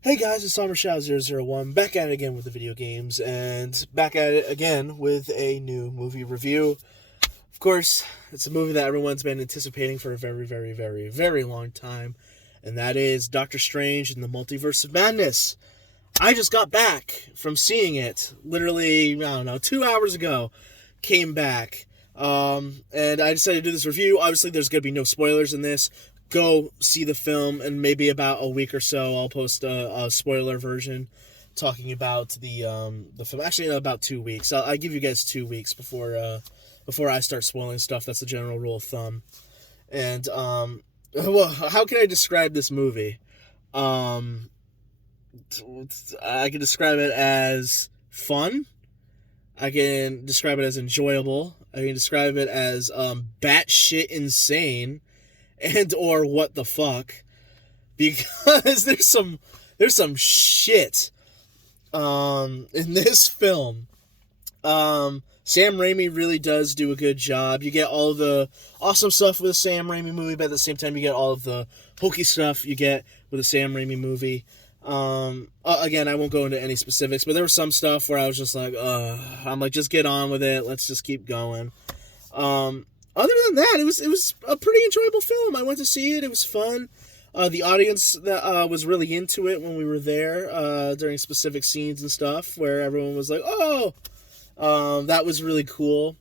Hey guys, it's SommerShow001, back at it again with the video games, and back at it again with a new movie review. Of course, it's a movie that everyone's been anticipating for a very, very, very, very long time, and that is Doctor Strange in the Multiverse of Madness. I just got back from seeing it, literally, I don't know, 2 hours ago, came back, and I decided to do this review. Obviously, there's going to be no spoilers in this. Go see the film, and maybe about a week or so, I'll post a spoiler version talking about the film. Actually, in about 2 weeks. I'll give you guys 2 weeks before I start spoiling stuff. That's the general rule of thumb. And well, how can I describe this movie? Um, I can describe it as fun. I can describe it as enjoyable. I can describe it as batshit insane, and or what the fuck, because there's some shit in this film. Sam Raimi really does do a good job. You get all the awesome stuff with a Sam Raimi movie, but at the same time you get all of the hokey stuff you get with a Sam Raimi movie. Again, I won't go into any specifics, but there was some stuff where I was just like, I'm like, just get on with it. Let's just keep going. Other than that, it was a pretty enjoyable film. I went to see it. It was fun. The audience that was really into it when we were there during specific scenes and stuff, where everyone was like, "Oh," that was really cool.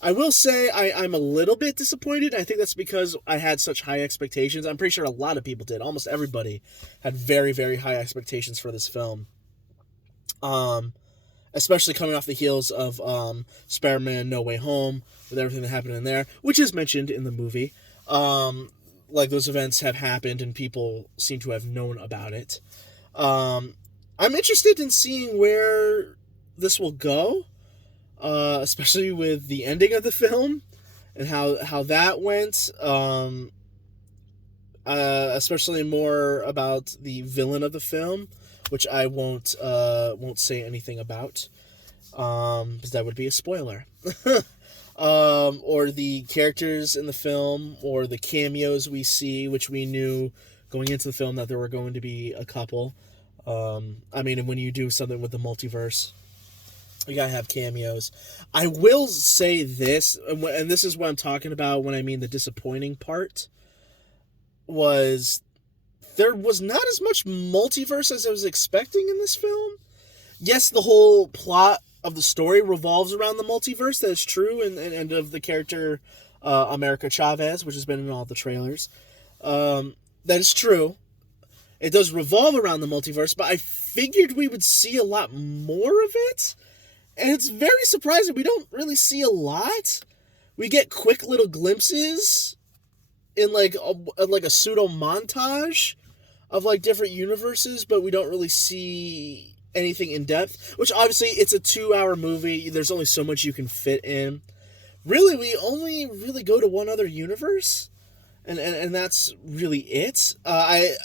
I will say I'm a little bit disappointed. I think that's because I had such high expectations. I'm pretty sure a lot of people did. Almost everybody had very, very high expectations for this film. Especially coming off the heels of Spider-Man No Way Home, with everything that happened in there, which is mentioned in the movie. Like, those events have happened and people seem to have known about it. I'm interested in seeing where this will go, especially with the ending of the film and how that went. Especially more about the villain of the film, which I won't say anything about, because that would be a spoiler. Or the characters in the film, or the cameos we see, which we knew going into the film that there were going to be a couple. I mean, when you do something with the multiverse, you gotta have cameos. I will say this, and this is what I'm talking about when I mean the disappointing part, was there was not as much multiverse as I was expecting in this film. Yes, the whole plot of the story revolves around the multiverse. That is true, and of the character America Chavez, which has been in all the trailers. That is true. It does revolve around the multiverse, but I figured we would see a lot more of it. And it's very surprising. We don't really see a lot. We get quick little glimpses in like a pseudo montage of like different universes, but we don't really see anything in depth, which obviously it's a 2-hour movie. There's only so much you can fit in. Really, we only really go to one other universe, and that's really it. I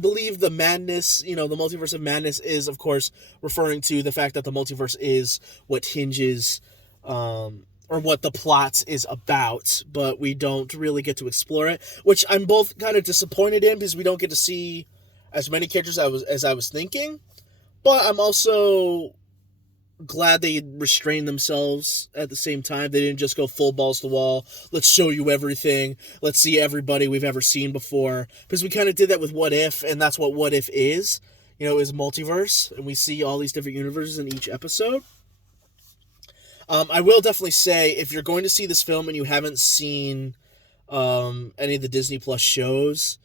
believe the madness, the multiverse of madness is, of course, referring to the fact that the multiverse is what hinges, or what the plot is about, but we don't really get to explore it, which I'm both kind of disappointed in, because we don't get to see as many characters as I was thinking, but I'm also glad they restrained themselves at the same time. They didn't just go full balls to the wall. Let's show you everything. Let's see everybody we've ever seen before. Because we kind of did that with What If, and that's what What If is. Is multiverse, and we see all these different universes in each episode. I will definitely say, if you're going to see this film and you haven't seen any of the Disney Plus shows,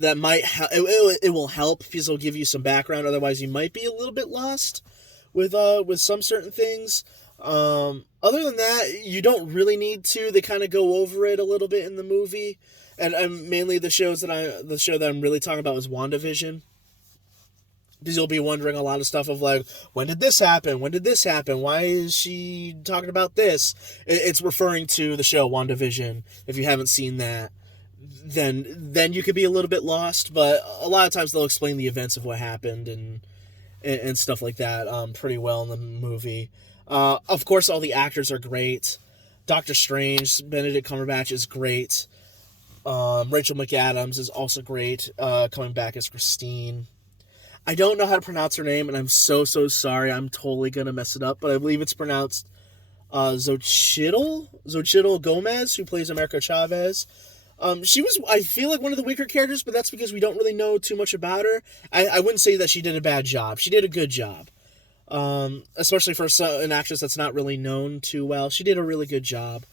that might it will help, because it'll give you some background. Otherwise, you might be a little bit lost with some certain things. Other than that, you don't really need to. They kind of go over it a little bit in the movie, and mainly the show that I'm really talking about is WandaVision. Because you'll be wondering a lot of stuff of like, when did this happen? When did this happen? Why is she talking about this? It's referring to the show WandaVision. If you haven't seen that, then you could be a little bit lost. But a lot of times they'll explain the events of what happened and stuff like that pretty well in the movie. Of course, all the actors are great. Doctor Strange, Benedict Cumberbatch is great. Rachel McAdams is also great, coming back as Christine. I don't know how to pronounce her name, and I'm so sorry. I'm totally gonna mess it up, but I believe it's pronounced Xochitl Gomez, who plays America Chavez. She was, I feel like, one of the weaker characters, but that's because we don't really know too much about her. I wouldn't say that she did a bad job. She did a good job. Especially for an actress that's not really known too well. She did a really good job.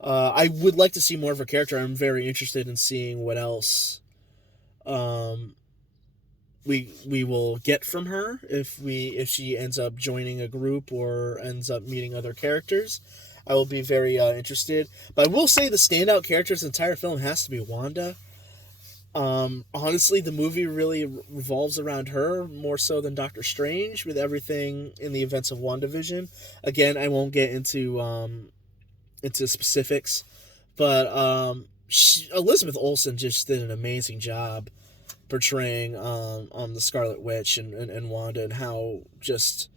I would like to see more of her character. I'm very interested in seeing what else we will get from her if she ends up joining a group or ends up meeting other characters. I will be very interested. But I will say the standout character of the entire film has to be Wanda. Honestly, the movie really revolves around her more so than Doctor Strange, with everything in the events of WandaVision. Again, I won't get into specifics, but Elizabeth Olsen just did an amazing job portraying the Scarlet Witch and Wanda, and how just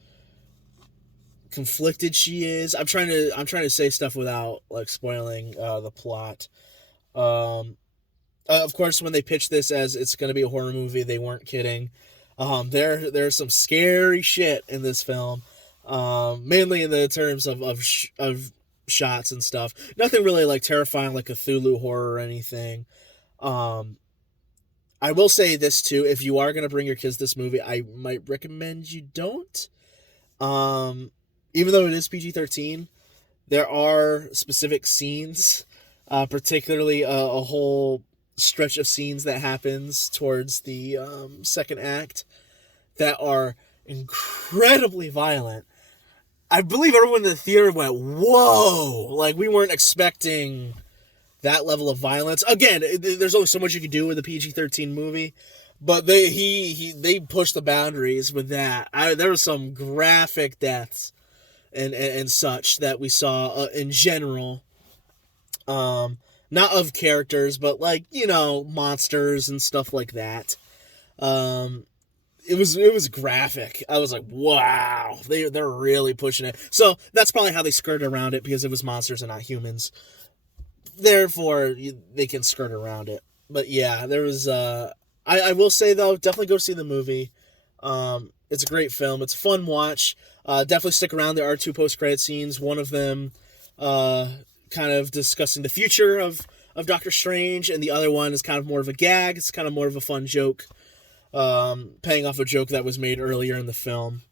conflicted she is. I'm trying to say stuff without like spoiling the plot. Of course, when they pitched this as it's going to be a horror movie, they weren't kidding. There's some scary shit in this film, mainly in the terms of shots and stuff. Nothing really like terrifying like Cthulhu horror or anything. I will say this too: if you are going to bring your kids this movie, I might recommend you don't. Even though it is PG-13, there are specific scenes, particularly a whole stretch of scenes that happens towards the second act that are incredibly violent. I believe everyone in the theater went, whoa! Like, we weren't expecting that level of violence. Again, there's only so much you can do with a PG-13 movie, but they pushed the boundaries with that. There was some graphic deaths and such that we saw in general. Not of characters, but like, monsters and stuff like that. It was graphic. I was like, wow, they're really pushing it. So that's probably how they skirted around it, because it was monsters and not humans. Therefore, they can skirt around it. But yeah, there was. I will say though, definitely go see the movie. It's a great film. It's a fun watch. Definitely stick around. There are 2 post-credit scenes. One of them, kind of discussing the future of Doctor Strange, and the other one is kind of more of a gag. It's kind of more of a fun joke, paying off a joke that was made earlier in the film.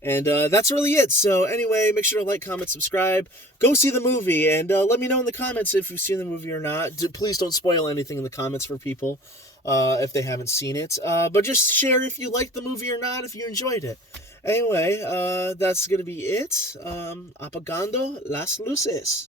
And that's really it. So anyway, make sure to like, comment, subscribe. Go see the movie, and let me know in the comments if you've seen the movie or not. Please don't spoil anything in the comments for people if they haven't seen it. But just share if you liked the movie or not, if you enjoyed it. Anyway, that's going to be it. Apagando las luces.